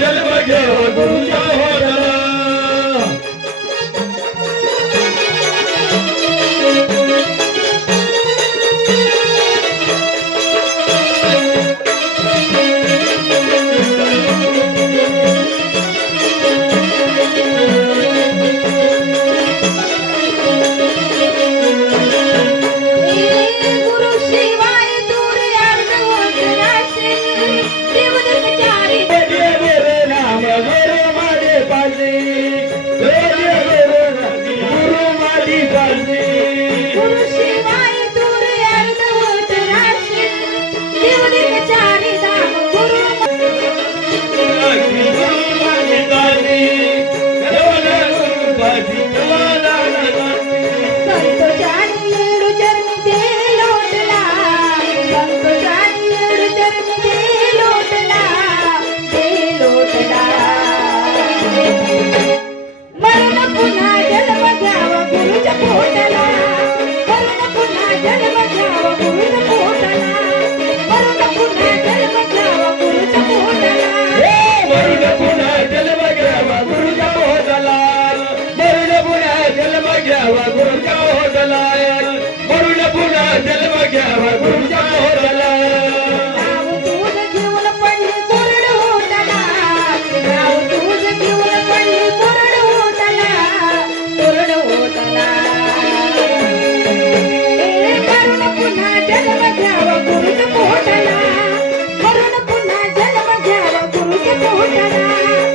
जन्म घ्यावा गुरुच्या होटला गुरुच्या होटला मरुण पुन्हा जन्म घ्यावा गुरुच्या होटला दूध घेऊन पडली कोरड होटला दूध घेऊन पडली कोरड होटला मरुण पुन्हा जन्म घ्यावा गुरुच्या होटला मरुण पुन्हा जन्म घ्यावा गुरुच्या होटला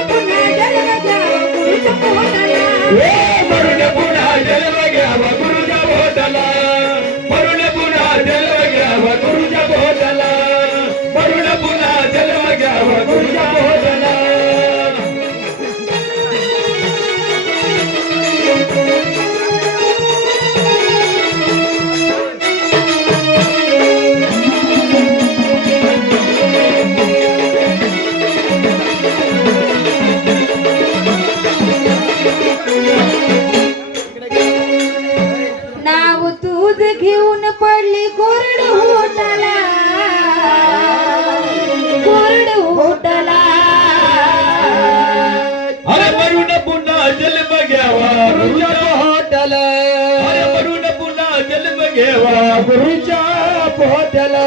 मरुण पुन्हा जन्म घ्यावा गुरुच्या होटला मरुण पुन्हा जन्म घ्यावा गुरुच्या होटला मरुण पुन्हा जन्म घ्यावा गुरुच्या होटला मरुण पुन्हा जन्म घ्यावा गुरुच्या होटला नाव दूध घेऊन पडली कोरड होटला अरे मरुण पुन्हा जन्म घ्यावा गुरुच्या होटला अरे मरुण पुन्हा जन्म घ्यावा गुरुच्या होटला